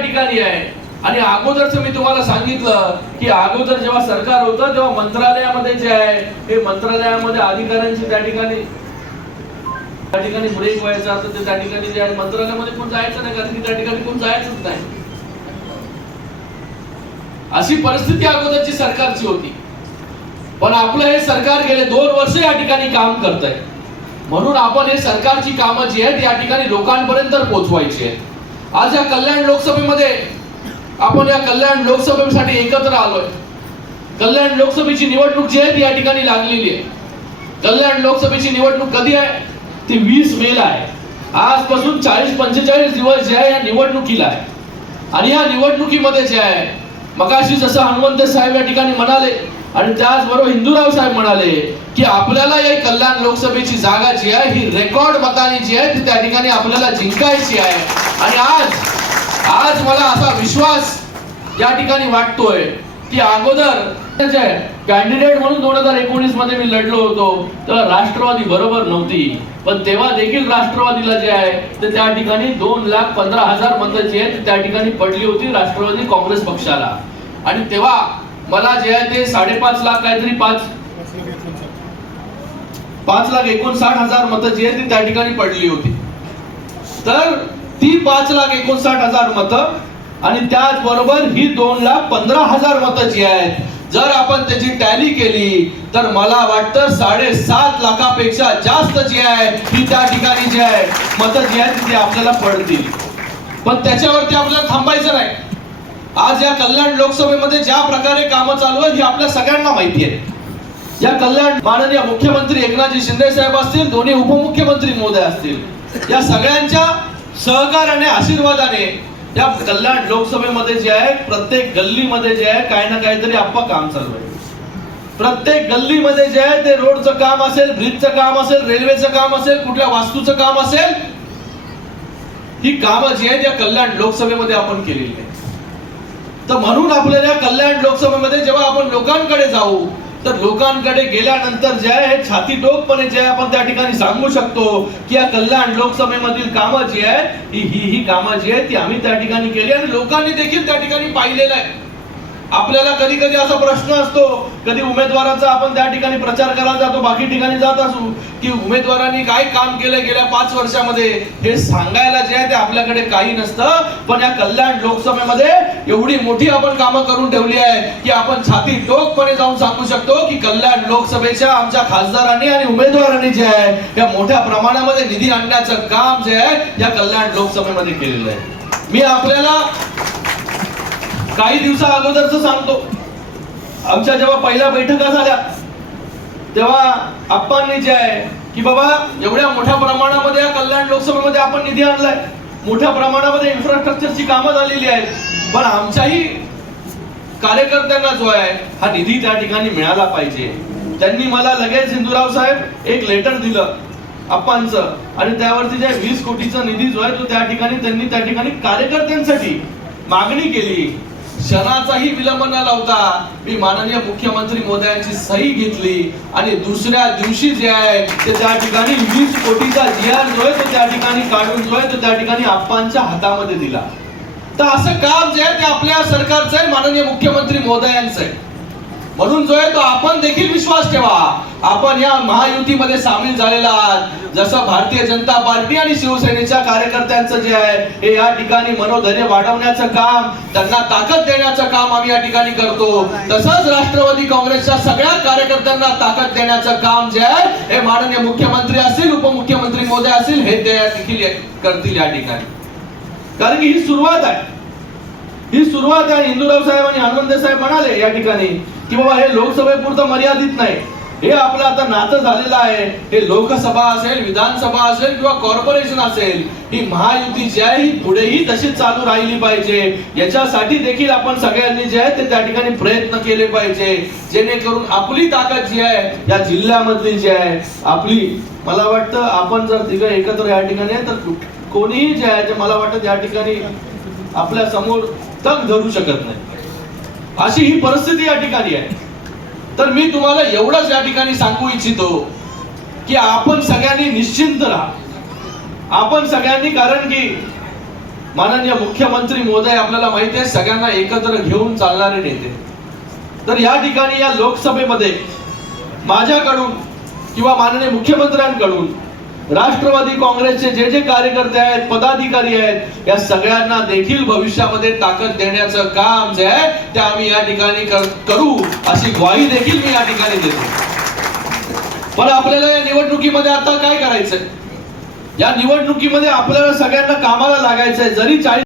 ठिकाणी आहे. आणि अगोदरच मी तुम्हाला सांगितलं की अगोदर जेव्हा सरकार होतं तेव्हा मंत्रालयामध्ये जे आहे हे मंत्रालयामध्ये अधिकाऱ्यांची त्या ठिकाणी त्या ठिकाणी ब्रेक व्हायचा तर ते त्या ठिकाणी जे आहे मंत्रालयामध्ये कोण जायचं नाही कारण की त्या ठिकाणी कोण जायचंच नाही. अशी परिस्थिती अगोदरची सरकारची होती. पण आपलं हे सरकार गेले दोन वर्ष या ठिकाणी काम करत आहे म्हणून आपण हे सरकारची कामं जी आहेत या ठिकाणी लोकांपर्यंत पोहोचवायची आहेत. आज या कल्याण लोकसभेमध्ये आपण या कल्याण लोकसभेसाठी एकत्र आलोय. कल्याण लोकसभेची निवडणूक जी आहे ती या ठिकाणी लागलेली आहे. कल्याण लोकसभेची निवडणूक कधी आहे? ती वीस मेला आहे. आजपासून चाळीस पंचेचाळीस दिवस जे आहे या निवडणुकीला आहे. आणि या निवडणुकीमध्ये जे आहे मगाशी जसं हनुमंत साहेब या ठिकाणी म्हणाले आणि त्याचबरोबर हिंदूराव साहेब म्हणाले की आपल्याला या कल्याण लोकसभेची जागा जी आहे ही रेकॉर्ड मताने जी आहे ती त्या ठिकाणी आपल्याला जिंकायची आहे. आणि आज आज मला असा विश्वास या ठिकाणी वाटतोय की अगोदर कॅन्डिडेट म्हणून दोन हजार एकोणीसमध्ये मी लढलो होतो तेव्हा राष्ट्रवादी बरोबर नव्हती. पण तेव्हा देखील राष्ट्रवादीला जे आहे ते त्या ठिकाणी दोन लाख पंधरा हजार मतं जी आहेत ती त्या ठिकाणी पडली होती राष्ट्रवादी काँग्रेस पक्षाला. आणि तेव्हा मला जे आहे ते साडेपाच लाख काहीतरी पाच पाच लाख एकोणसाठ हजार मतं जी आहेत ती त्या ठिकाणी पडली होती. तर ती पाच लाख एकोणसाठ हजार मतं आणि त्याचबरोबर ही दोन लाख पंधरा हजार मतं जी आहेत जर आपण त्याची टॅली केली तर मला वाटतं साडेसात लाखापेक्षा जास्त जी आहे ती त्या ठिकाणी जी आहे मतं जी आहेत ती आपल्याला पडतील. पण त्याच्यावरती आपल्याला थांबायचं नाही. आज या कल्याण लोकसभेमध्ये ज्या प्रकारे कामं चालू आहेत ही आपल्या सगळ्यांना माहिती आहे. या कल्याण माननीय मुख्यमंत्री एकनाथजी शिंदे साहेब असतील दोन्ही उपमुख्यमंत्री महोदय असतील या सगळ्यांच्या सहकार्याने आशीर्वादाने या कल्याण लोकसभेमध्ये जे आहे प्रत्येक गल्लीमध्ये जे आहे काही ना काहीतरी आप्पा काम चालू आहे. प्रत्येक गल्लीमध्ये जे आहे ते रोडचं काम असेल ब्रिजचं काम असेल रेल्वेचं काम असेल कुठल्या वास्तूचं काम असेल ही कामं जी आहेत या कल्याण लोकसभेमध्ये आपण केलेली आहे तर म्हणून आपल्याला कल्याण लोकसभेमध्ये जेव्हा आपण लोकांकडे जाऊ तर लोकांकडे गेल्यानंतर जे आहे हे छाती टोकपणे जे आहे आपण त्या ठिकाणी सांगू शकतो की या कल्याण लोकसभेमधील कामं जी आहे ही ही ही कामं जी आहेत ती आम्ही त्या ठिकाणी केली आणि लोकांनी देखील त्या ठिकाणी पाहिलेलं आहे. आपल्याला कधी कधी असा प्रश्न असतो कधी उमेदवारांचा आपण त्या ठिकाणी प्रचार करायला जातो बाकी ठिकाणी जात असू की उमेदवारांनी काय काम केलंय गेल्या पाच वर्षामध्ये हे सांगायला जे आहे ते आपल्याकडे काही नसतं. पण या कल्याण लोकसभेमध्ये एवढी मोठी आपण कामं करून ठेवली आहे की आपण छाती टोकपणे जाऊन सांगू शकतो की कल्याण लोकसभेच्या आमच्या खासदारांनी आणि उमेदवारांनी जे आहे या मोठ्या प्रमाणामध्ये निधी आणण्याचं काम जे आहे या कल्याण लोकसभेमध्ये केलेलं आहे. मी आपल्याला काही दिवसा अगोदरच सांगतो. आमच्या जेव्हा पहिल्या बैठका झाल्या तेव्हा आप्पांनी जे आहे की बाबा एवढ्या मोठ्या प्रमाणामध्ये या कल्याण लोकसभेमध्ये आपण निधी आणलाय. मोठ्या प्रमाणामध्ये इन्फ्रास्ट्रक्चरची कामं झालेली आहेत. पण आमच्याही कार्यकर्त्यांना जो आहे हा निधी त्या ठिकाणी मिळाला पाहिजे. त्यांनी मला लगेच हिंदूराव साहेब एक लेटर दिलं अप्पांचं आणि त्यावरती जे वीस कोटीचा निधी जो आहे तो त्या ठिकाणी त्यांनी त्या ठिकाणी कार्यकर्त्यांसाठी मागणी केली. क्षणाचाही विलंब न लावता मी माननीय मुख्यमंत्री मोदयांची सही घेतली आणि दुसऱ्या दिवशी जे आहे ते त्या ठिकाणी वीस कोटीचा जी आर जो आहे तो त्या ठिकाणी काढून जो आहे तो त्या ठिकाणी आप्पांच्या हातामध्ये दिला. तर असं काम जे आहे ते आपल्या सरकारचं आहे माननीय मुख्यमंत्री मोदयांचं आहे. म्हणून जो आहे तो आपण देखील विश्वास ठेवा. आपण या महायुतीमध्ये सामील झालेला आहात. जसं भारतीय जनता पार्टी आणि शिवसेनेच्या कार्यकर्त्यांचं जे आहे हे या ठिकाणी मनोधैर्य वाढवण्याचं काम त्यांना ताकद देण्याचं काम आम्ही या ठिकाणी करतो. तसंच राष्ट्रवादी काँग्रेसच्या सगळ्या कार्यकर्त्यांना ताकद देण्याचं काम जे आहे हे माननीय मुख्यमंत्री असतील उपमुख्यमंत्री मोदी असतील हे ते देखील करतील या ठिकाणी. कारण की ही सुरुवात आहे. ही सुरुवात आहे हिंदूराव साहेब आणि आनंद साहेब म्हणाले या ठिकाणी की बाबा हे लोकसभेपुरतं मर्यादित नाही. हे आपलं आता नातं झालेलं आहे. हे लोकसभा असेल विधानसभा असेल किंवा कॉर्पोरेशन असेल ही महायुती जी आहे ही पुढेही तशीच चालू राहिली पाहिजे. याच्यासाठी देखील आपण सगळ्यांनी जे आहे ते त्या ठिकाणी प्रयत्न केले पाहिजे. जेणेकरून आपली ताकद जी आहे या जिल्ह्यामधली जी आहे आपली मला वाटतं आपण जर तिघं एकत्र या ठिकाणी तर कोणीही जे आहे ते मला वाटतं या ठिकाणी आपल्यासमोर तग धरू शकत नाही. अशी ही परिस्थिती या ठिकाणी आहे. तर मी तुम्हाला एवढंच या ठिकाणी सांगू इच्छितो की आपण सगळ्यांनी निश्चिंत राहा. आपण सगळ्यांनी कारण की माननीय मुख्यमंत्री महोदय आपल्याला माहिती आहे सगळ्यांना एकत्र घेऊन चालणारे नेते. तर या ठिकाणी या लोकसभेमध्ये माझ्याकडून किंवा माननीय मुख्यमंत्र्यांकडून राष्ट्रवादी काँग्रेसचे जे जे कार्यकर्ते आहेत पदाधिकारी आहेत या सगळ्यांना देखील भविष्यामध्ये ताकद देण्याचं काम जे आहे ते आम्ही या ठिकाणी करू अशी ग्वाही देखील मी या ठिकाणी देतो. पण आपल्याला या निवडणुकीमध्ये आता काय करायचंय? या निवडणुकीमध्ये आपल्याला सगळ्यांना कामाला लागायचंय जरी चाळीस